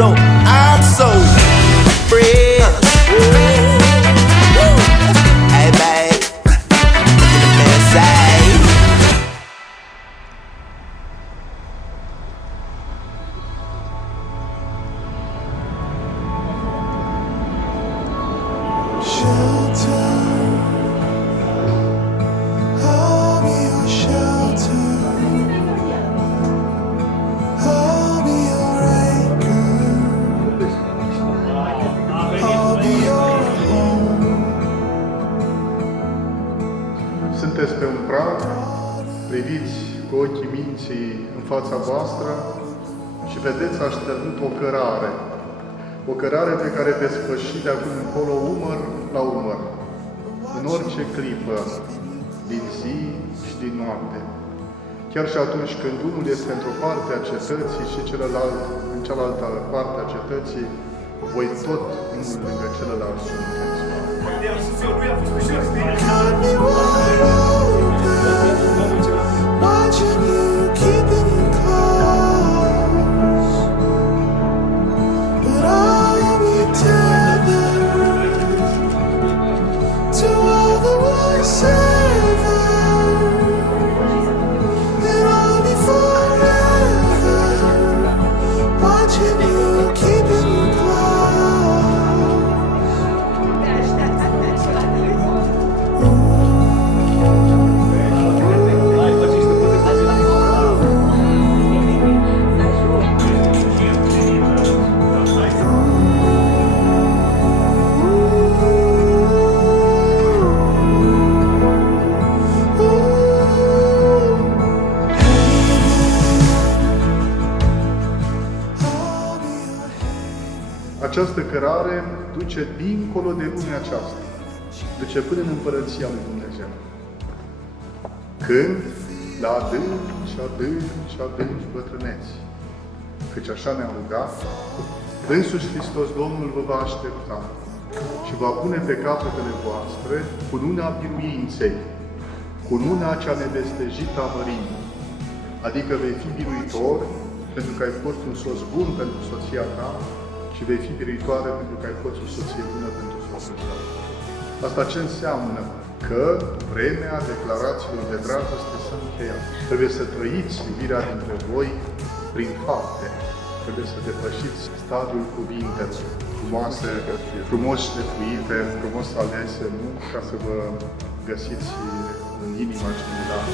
I'm so free. Hey babe, look at the best side. Shelter, I'll be your shelter. I'll be your anchor. I'll be your home. Sunteți pe un prag, priviți cu ochii minții în fața voastră și vedeți așternut o cărare. O cărare pe care veți păși de acum încolo umăr la umăr, în orice clipă, din zi și din noapte. Chiar și atunci când unul este într-o parte a cetății și celălalt în cealaltă parte a cetății, voi tot unul lângă celălalt sunteți. Got me wide open, watching you, keeping you close. But I'll be tethered to all the voices, and I'll be forever watching you, keeping you close. Această cărare duce dincolo de lumea aceasta, duce până în Împărăția lui Dumnezeu. Când la adânc și adânc și adânc bătrâneți, căci așa ne-a rugat, însuși Hristos Domnul vă va aștepta și va pune pe capetele voastre cununa biruinței, cununa cea nevestejită a mărimii, adică vei fi biruitor pentru că ai fost un soț bun pentru soția ta și vei fi biruitoare pentru că ai fost o soție bună pentru soțul tău. Asta ce înseamnă? Că vremea declarațiilor de dragoste s-a încheiat. Trebuie să trăiți iubirea dintre voi prin fapte. Trebuie să depășiți stadiul cuvintelor frumoase, frumos șlefuite, frumos alese, nu? Ca să vă găsiți în inima celuilalt.